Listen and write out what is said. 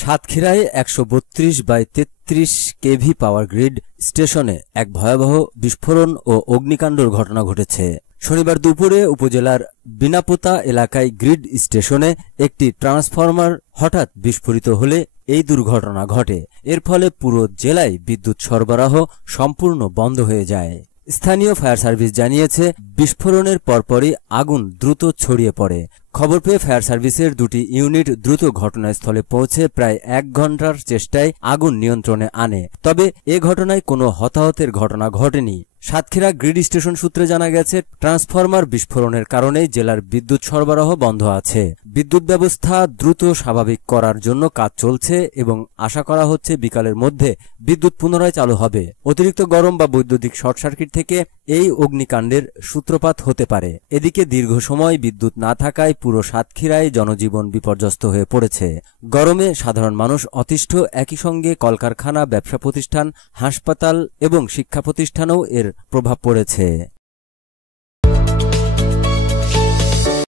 সাতক্ষীরায় ১৩২/৩৩ KV power grid স্টেশনে এক ভয়াবহ বিস্ফোরণ ও অগ্নিকাণ্ডের ঘটনা ঘটেছে। শনিবার দুপুরে উপজেলার বিনাপোতা এলাকায় গ্রিড স্টেশনে একটি ট্রান্সফরমার হঠাৎ বিস্ফোরিত হলে এই দুর্ঘটনা ঘটে। এর ফলে পুরো জেলায় বিদ্যুৎ সরবরাহ সম্পূর্ণ বন্ধ হয়ে যায়। স্থানীয় ফায়ার সার্ভিস জানিয়েছে, বিস্ফোরণের পরপরই আগুন দ্রুত ছড়িয়ে পড়ে। খবর পেয়ে ফায়ার সার্ভিসের দুটি ইউনিট দ্রুত ঘটনাস্থলে পৌঁছে প্রায় ১ ঘণ্টার চেষ্টায় আগুন নিয়ন্ত্রণে আনে। তবে এ ঘটনায় কোনো হতাহতের ঘটনা ঘটেনি। সাতক্ষীরা গ্রিড স্টেশন সূত্রে জানা গেছে, ট্রান্সফরমার বিস্ফোরণের কারণে জেলার বিদ্যুৎ সরবরাহ বন্ধ আছে। বিদ্যুৎ ব্যবস্থা দ্রুত স্বাভাবিক করার জন্য কাজ চলছে এবং আশা করা হচ্ছে বিকালের মধ্যে বিদ্যুৎ পুনরায় চালু হবে। অতিরিক্ত গরম বা বৈদ্যুতিক শর্ট সার্কিট থেকে এই অগ্নিকাণ্ডের সূত্রপাত হতে পারে। এদিকে দীর্ঘ সময় বিদ্যুৎ না থাকায় পুরো সাতক্ষীরায় জনজীবন বিপর্যস্ত হয়ে পড়েছে। গরমে সাধারণ মানুষ অতিষ্ঠ, একই সঙ্গে কলকারখানা, ব্যবসা প্রতিষ্ঠান, হাসপাতাল এবং শিক্ষা প্রতিষ্ঠানেও এর প্রভাব পড়েছে।